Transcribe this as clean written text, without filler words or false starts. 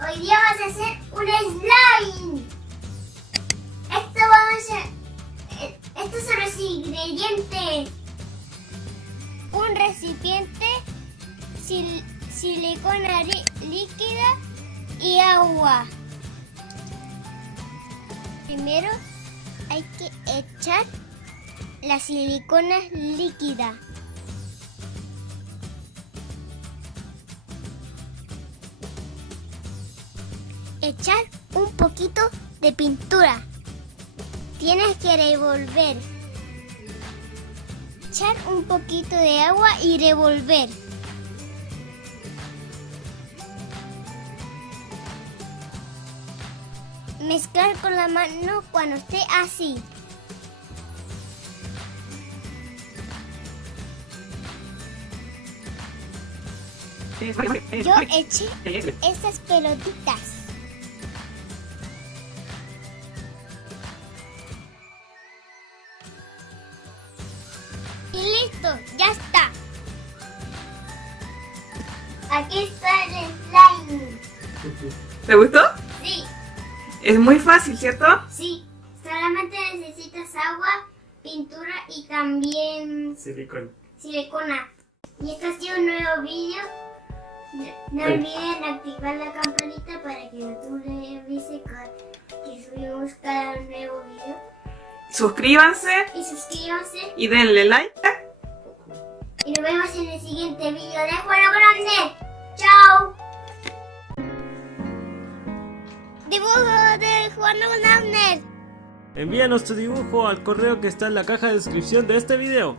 Hoy día vamos a hacer un slime. Estos son los ingredientes. Un recipiente, silicona líquida y agua. Primero hay que echar la silicona líquida. Echar un poquito de pintura. Tienes que revolver. Echar un poquito de agua y revolver. Mezclar con la mano cuando esté así. Yo eché estas pelotitas. Y listo, ya está. Aquí está el slime. ¿Te gustó? Sí, Es muy fácil, ¿cierto? sí. Solamente necesitas agua, pintura y también silicona. Y esto ha sido un nuevo vídeo. No olviden activar la campanita para que YouTube les avise que subimos cada nuevo vídeo. Suscríbanse Y suscríbanse. y denle like. Y nos vemos en el siguiente vídeo de Juego Grande. ¡Chao! Dibujo de Juego Grande. Envíanos tu dibujo al correo que está en la caja de descripción de este video.